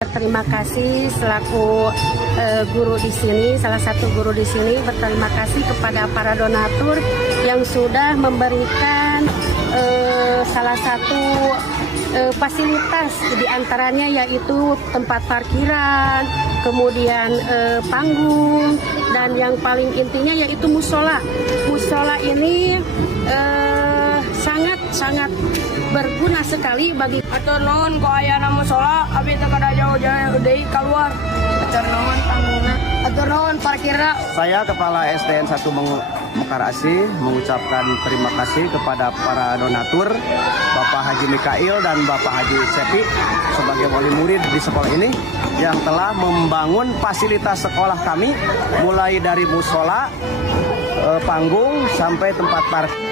Terima kasih selaku guru di sini, salah satu guru di sini, berterima kasih kepada para donatur yang sudah memberikan salah satu fasilitas, diantaranya yaitu tempat parkiran, kemudian panggung, dan yang paling intinya yaitu musola. Musola ini sangat berguna sekali bagi atur nuhun ku ayana musola abi teu kada jauh-jauh deui keluar. Atur nuhun panggungna, atur nuhun parkirna. Saya Kepala SDN 1 Mekar Asih mengucapkan terima kasih kepada para donatur, Bapak Haji Mikail dan Bapak Haji Sepi sebagai wali murid di sekolah ini yang telah membangun fasilitas sekolah kami mulai dari musola, panggung sampai tempat parkir.